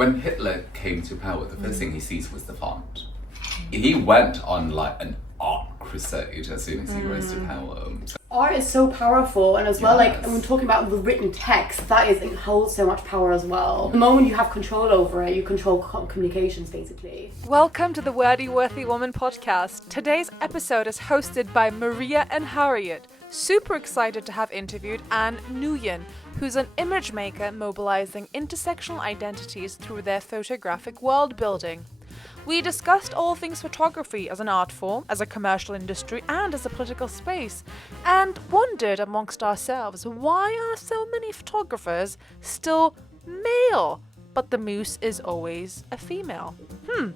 when Hitler came to power, the first thing he sees was the font. He went on like an art crusade as soon as he rose to power. Art is so powerful, and as well, Yes. like when talking about the written text, it holds so much power as well. The moment you have control over it, you control communications basically. Welcome to the Wordy Worthy Woman podcast. Today's episode is hosted by Maria and Harriet. Super excited to have interviewed An Nguyen, who's an image maker mobilising intersectional identities through their photographic world building. We discussed all things photography as an art form, as a commercial industry, and as a political space, and wondered amongst ourselves, why are so many photographers still male, but the muse is always a female?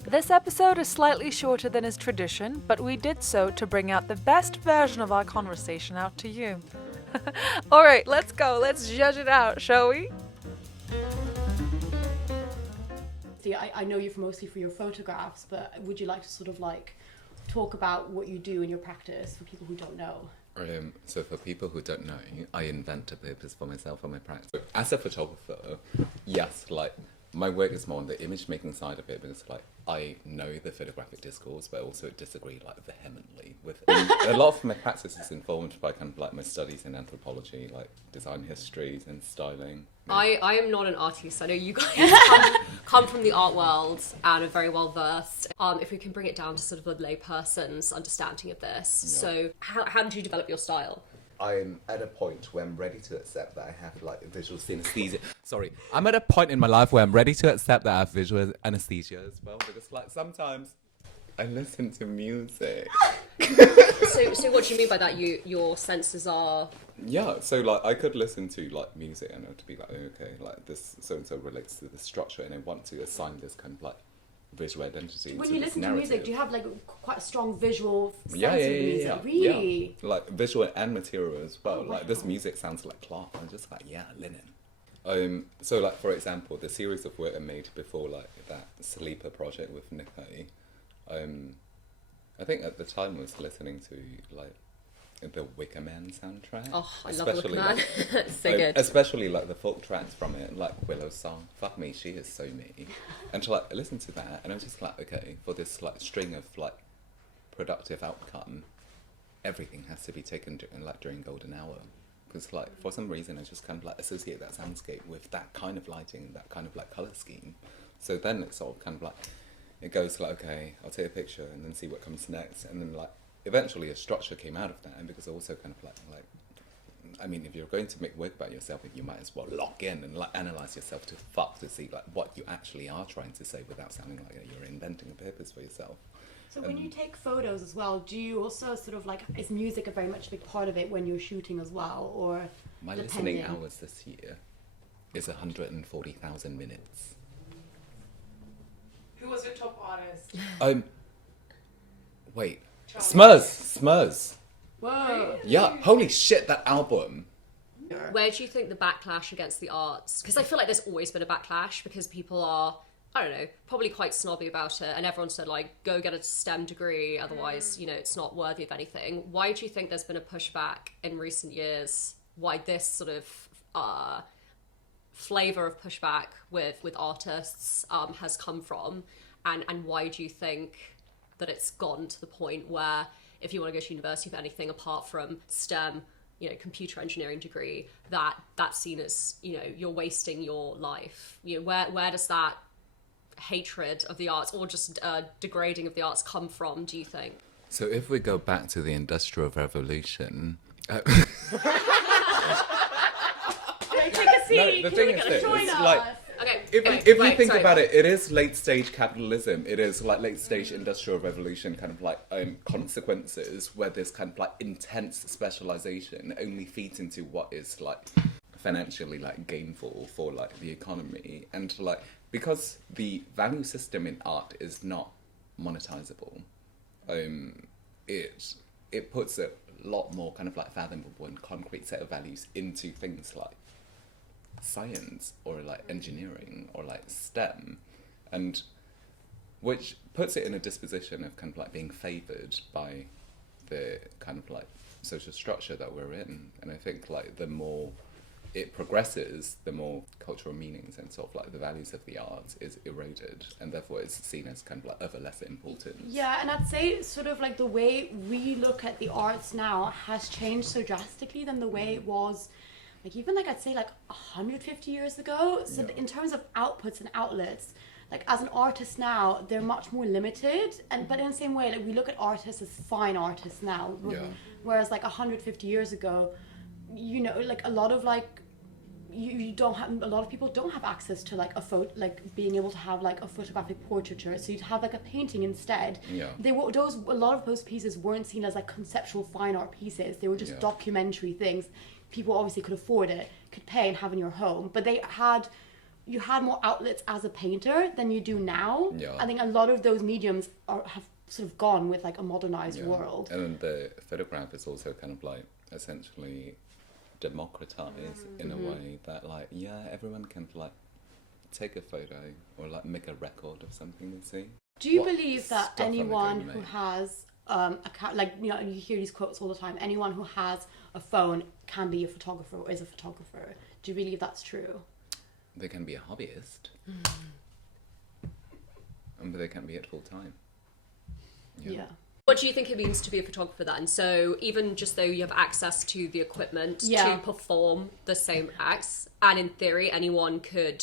This episode is slightly shorter than is tradition, but we did so to bring out the best version of our conversation out to you. Alright, let's go, let's judge it out, shall we? I know you mostly for your photographs, but would you like to sort of like talk about what you do in your practice for people who don't know? So for people who don't know, I invent a purpose for myself and my practice. As a photographer, yes, like my work is more on the image making side of it because like I know the photographic discourse, but also disagree like vehemently with a lot of my practice is informed by kind of like my studies in anthropology, like design histories and styling. I am not an artist. I know you guys come from the art world and are very well versed. If we can bring it down to sort of a lay person's understanding of this. Yeah. So how did you develop your style? I'm at a point where I'm ready to accept that I have like visual synesthesia. Sorry, I'm at a point in my life where I'm ready to accept that I have visual anesthesia as well, because like sometimes I listen to music. So what do you mean by that? Your senses are... Yeah, so like I could listen to like music and it would be like, okay, like this so and so relates to this structure, and I want to assign this kind of like visual identity. When to you this listen narrative. to music, do you have like quite a strong visual sense Yeah. of music? Really? Yeah. Like visual and material as well. Oh, Like wow. this music sounds like cloth. I'm just like, yeah, linen. So like for example, the series of work I made before like that Sleeper project with Nikkei, I think at the time I was listening to like the Wicker Man soundtrack. Oh, I love Wicker Man. Like, So good. Especially like the folk tracks from it, like Willow's song, Fuck Me, She Is So Me. And to like listen to that and I'm just like, okay, for this like string of like productive outcome, everything has to be taken during golden hour. Because like for some reason I just kind of like associate that soundscape with that kind of lighting, that kind of like colour scheme. So then it's sort of kind of like, it goes like, okay, I'll take a picture and then see what comes next. And then like, eventually a structure came out of that, and because also kind of like, I mean, if you're going to make work about yourself, you might as well lock in and like analyze yourself to fuck to see like what you actually are trying to say without sounding like you're inventing a purpose for yourself. So when you take photos as well, do you also sort of like, is music a very much big part of it when you're shooting as well, or My depending? listening hours this year is 140,000 minutes. Who was your top artist? Wait, Smurs. Whoa. Yeah, holy shit, that album. Where do you think the backlash against the arts? Because I feel like there's always been a backlash because people are, I don't know, probably quite snobby about it, and everyone said like, go get a STEM degree, otherwise, you know, it's not worthy of anything. Why do you think there's been a pushback in recent years? Why this sort of flavour of pushback with artists has come from, and why do you think that it's gotten to the point where if you want to go to university for anything apart from STEM, you know, computer engineering degree, that's seen as, you know, you're wasting your life? You know, where does that hatred of the arts or just degrading of the arts come from, do you think? So if we go back to the Industrial Revolution... Take a seat. the thing is this, Join it's us. like... Okay, If you think about it, it is late stage capitalism. It is like late stage industrial revolution kind of like consequences where this kind of like intense specialization only feeds into what is like financially like gainful for like the economy, and like because the value system in art is not monetizable, it puts a lot more kind of like fathomable and concrete set of values into things like science or like engineering or like STEM, and which puts it in a disposition of kind of like being favoured by the kind of like social structure that we're in. And I think like the more it progresses, the more cultural meanings and sort of like the values of the art is eroded, and therefore it's seen as kind of like of a lesser importance. Yeah, and I'd say sort of like the way we look at the arts now has changed so drastically than the way it was, like even like I'd say like 150 years ago. So Yeah. in terms of outputs and outlets, like as an artist now, they're much more limited. And but in the same way, like we look at artists as fine artists now, Yeah. whereas like 150 years ago, you know, like a lot of like you don't have, a lot of people don't have access to like a photo, like being able to have like a photographic portraiture, so you'd have like a painting instead. Yeah. They were those, a lot of those pieces weren't seen as like conceptual fine art pieces. They were just Yeah. documentary things. People obviously could afford it, could pay and have in your home, but you had more outlets as a painter than you do now. Yeah. I think a lot of those mediums have sort of gone with like a modernized Yeah. world. And then the photograph is also kind of like essentially democratized in a way that like, yeah, everyone can like take a photo or like make a record of something they see. Do you What believe that stuff are they anyone going to who make? has like, you know, you hear these quotes all the time, anyone who has a phone can be a photographer or is a photographer? Do you believe that's true? They can be a hobbyist, but they can't be it full time. Yeah. What do you think it means to be a photographer then? So even just though you have access to the equipment Yeah. to perform the same acts, and in theory anyone could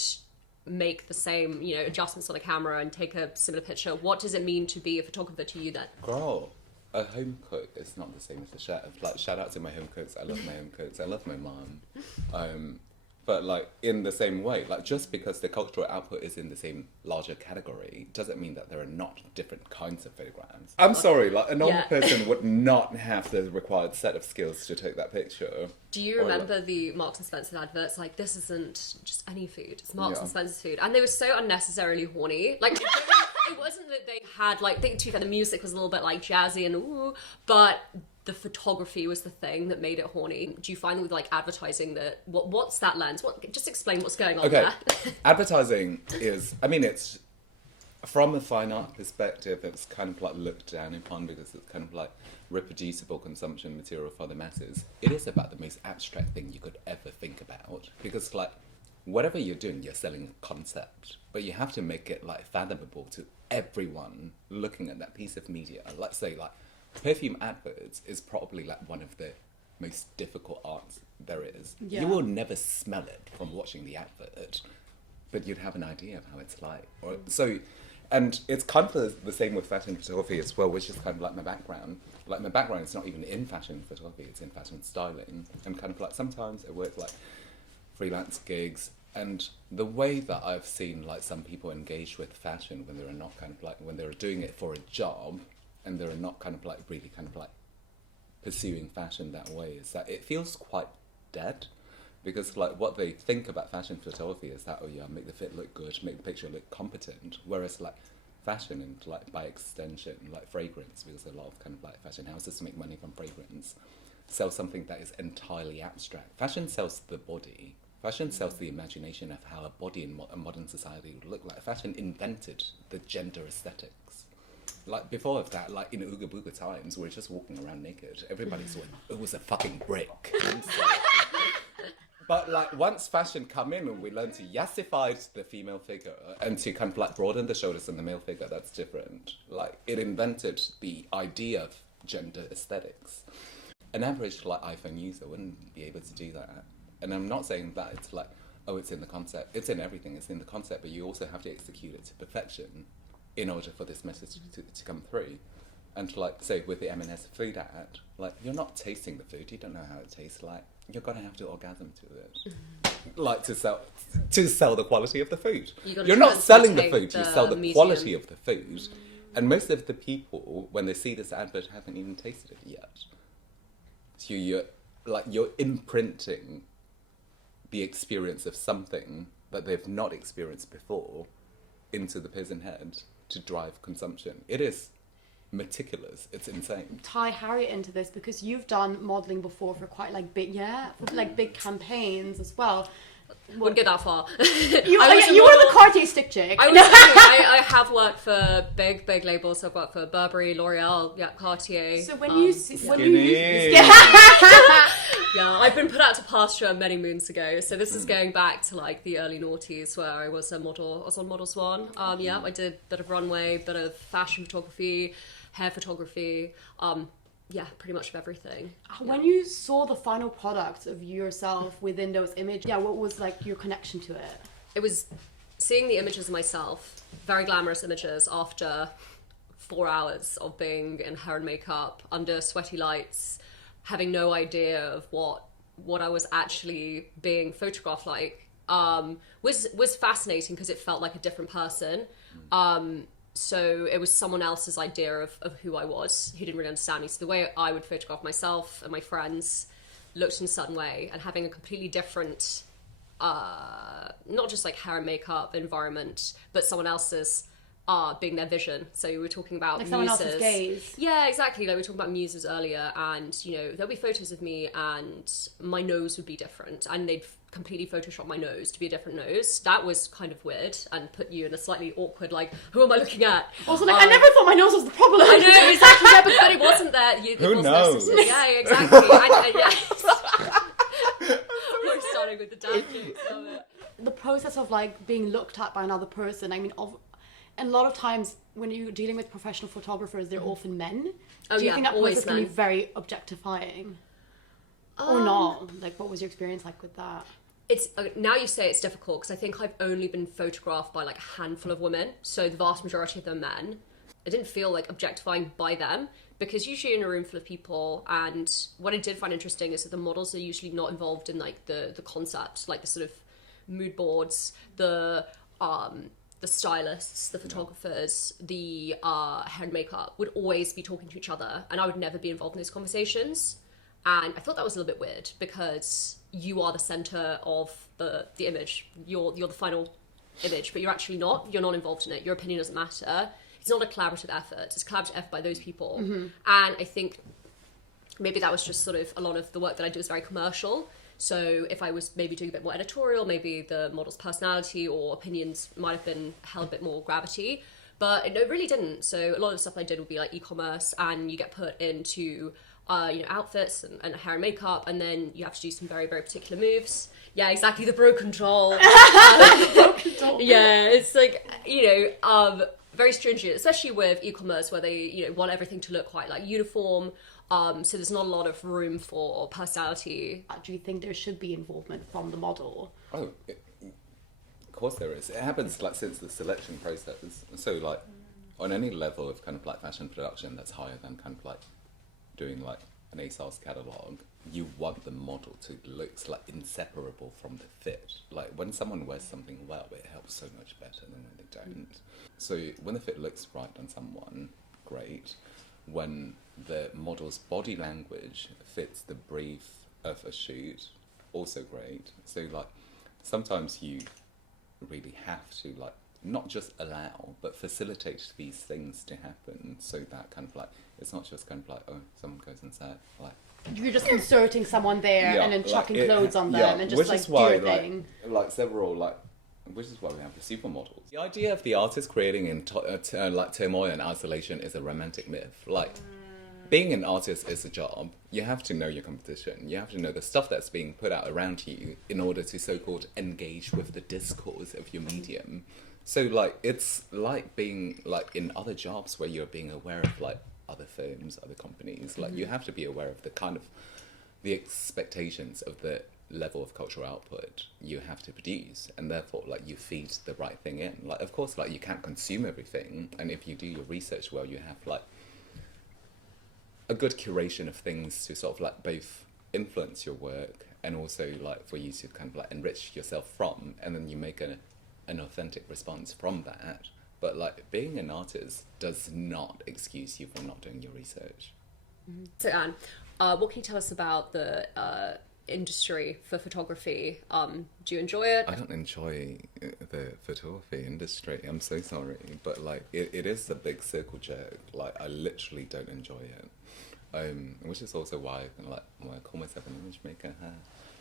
make the same, you know, adjustments on a camera and take a similar picture, what does it mean to be a photographer to you then? Girl, a home cook is not the same as a chef. Like, shout out to my home cooks. I love my home cooks. I love my mum. But like in the same way, like just because the cultural output is in the same larger category doesn't mean that there are not different kinds of photographs. I'm sorry, like a normal Yeah. person would not have the required set of skills to take that picture. Do you Or, like- remember the Marks and Spencer adverts? Like, this isn't just any food, it's Marks Yeah. and Spencer's food. And they were so unnecessarily horny. Like, it wasn't that they had, like, to be fair, the music was a little bit, like, jazzy and ooh, but the photography was the thing that made it horny. Do you find with, like, advertising that, what's that lens? Just explain what's going on Okay, there. advertising is, I mean, it's, from a fine art perspective, it's kind of like looked down upon because it's kind of like reproducible consumption material for the masses. It is about the most abstract thing you could ever think about because like whatever you're doing, you're selling a concept, but you have to make it like fathomable to everyone looking at that piece of media. Let's say like perfume adverts is probably like one of the most difficult arts there is. Yeah. You will never smell it from watching the advert, but you'd have an idea of how it's like. Or so, and it's kind of the same with fashion photography as well, which is kind of like my background. Like my background is not even in fashion photography; it's in fashion styling, and kind of like sometimes I work like freelance gigs. And the way that I've seen like some people engage with fashion when they're not kind of like when they're doing it for a job, and they're not kind of like really kind of like pursuing fashion that way is that it feels quite dead. Because like what they think about fashion photography is that, oh yeah, make the fit look good, make the picture look competent. Whereas like fashion and like by extension, like fragrance, because a lot of kind of like fashion houses make money from fragrance, sell something that is entirely abstract. Fashion sells the body. Fashion sells the imagination of how a body in a modern society would look like. Fashion invented the gender aesthetics. Like before of that, like in Ooga Booga times, we were just walking around naked. Everybody saw it was a fucking brick. But like once fashion come in and we learn to yassify the female figure and to kind of like broaden the shoulders in the male figure, that's different. Like it invented the idea of gender aesthetics. An average like iPhone user wouldn't be able to do that. And I'm not saying that it's like, oh, it's in the concept. It's in everything. It's in the concept, but you also have to execute it to perfection in order for this message to come through. And like, say with the M&S food ad, like you're not tasting the food. You don't know how it tastes like. You're gonna have to orgasm to it, like to sell the quality of the food. You're not selling the food. You sell the quality of the food. And most of the people, when they see this advert, haven't even tasted it yet. So you're imprinting the experience of something that they've not experienced before into the person head to drive consumption. It is meticulous. It's insane. Tie Harriet into this because you've done modelling before for quite like big, for like big campaigns as well. Wouldn't get that far. You I was a were the model- Cartier stick chick. I have worked for big labels. I've worked for Burberry, L'Oreal, Cartier. So when Skinny. Yeah, I've been put out to pasture many moons ago. So this is going back to like the early noughties where I was a model. I was on Model Swan. Yeah, I did a bit of runway, bit of fashion photography, hair photography. Yeah, pretty much of everything. When you saw the final product of yourself within those images, what was like your connection to it? It was seeing the images of myself, very glamorous images after 4 hours of being in hair and makeup under sweaty lights, having no idea of what I was actually being photographed like, was fascinating because it felt like a different person. So it was someone else's idea of who I was, who didn't really understand me. So the way I would photograph myself and my friends looked in a certain way, and having a completely different, not just like hair and makeup environment, but someone else's being their vision. So we were talking about Like muses. someone else's gaze. Yeah, exactly. Like we were talking about muses earlier, and there'll be photos of me, and my nose would be different, and they'd completely photoshopped my nose to be a different nose. That was kind of weird and put you in a slightly awkward, like, who am I looking at? Also, like, I never thought my nose was the problem. I know, exactly, yeah, but it wasn't that. Who knows? Yeah, exactly. We're starting with the dad jokes. Love it. The process of like being looked at by another person, I mean, and a lot of times when you're dealing with professional photographers, they're often men. Oh, Do you yeah, think that always process can be men. very objectifying? Or not? Like, what was your experience like with that? It's now you say it's difficult because I think I've only been photographed by like a handful of women, so the vast majority of them men. I didn't feel like objectifying by them because usually in a room full of people, and what I did find interesting is that the models are usually not involved in like the concept, like the sort of mood boards, the stylists, the photographers, the hair and makeup would always be talking to each other, and I would never be involved in those conversations. And I thought that was a little bit weird because you are the center of the image. You're the final image, but you're actually not. You're not involved in it. Your opinion doesn't matter. It's not a collaborative effort. It's a collaborative effort by those people. Mm-hmm. And I think maybe that was just sort of a lot of the work that I do is very commercial. So if I was maybe doing a bit more editorial, maybe the model's personality or opinions might have been held a bit more gravity. But it really didn't. So a lot of the stuff I did would be like e-commerce, and you get put into outfits and hair and makeup, and then you have to do some very, very particular moves. Yeah, exactly, the broken doll. Yeah, it's like, very stringent, especially with e-commerce where they, want everything to look quite like uniform. So there's not a lot of room for personality. Do you think there should be involvement from the model? Oh, of course there is. It happens like since the selection process. So like on any level of kind of like fashion production that's higher than kind of like doing like an ASOS catalogue, you want the model to look like inseparable from the fit. Like when someone wears something well, it helps so much better than when they don't. So when the fit looks right on someone, great. When the model's body language fits the brief of a shoot, also great. So like sometimes you really have to like not just allow but facilitate these things to happen, so that kind of like it's not just kind of like, oh, someone goes and says like You're just inserting someone there and then chucking clothes on them and just which like is why, do your thing. Which is why we have the supermodels. The idea of the artist creating in like turmoil and isolation is a romantic myth. Like being an artist is a job. You have to know your competition. You have to know the stuff that's being put out around you in order to so-called engage with the discourse of your medium. So like it's like being like in other jobs where you're being aware of like other firms, other companies. Like you have to be aware of the kind of the expectations of the level of cultural output you have to produce, and therefore like you feed the right thing in. Like of course like you can't consume everything, and if you do your research well, you have like a good curation of things to sort of like both influence your work and also like for you to kind of like enrich yourself from, and then you make an authentic response from that. But like being an artist does not excuse you from not doing your research. Mm-hmm. So Anne, what can you tell us about the industry for photography? Do you enjoy it? I don't enjoy the photography industry, I'm so sorry, but like it is a big circle jerk. Like I literally don't enjoy it. Which is also why I call myself an image maker.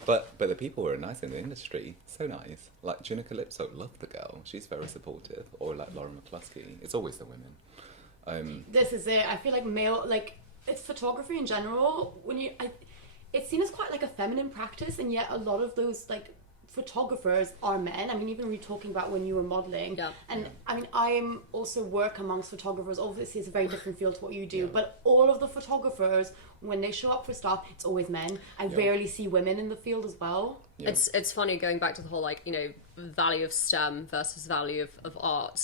But the people who are nice in the industry, so nice. Like Gina Calypso, love the girl. She's very supportive. Or like Laura McCluskey. It's always the women. This is it. I feel like it's photography in general. It's seen as quite like a feminine practice, and yet a lot of those like photographers are men. I mean, even we were talking about when you were modelling. Yeah. And I mean, I also work amongst photographers. Obviously, it's a very different field to what you do. But all of the photographers, when they show up for stuff, it's always men. I rarely see women in the field as well. It's funny going back to the whole like, you know, value of STEM versus value of art.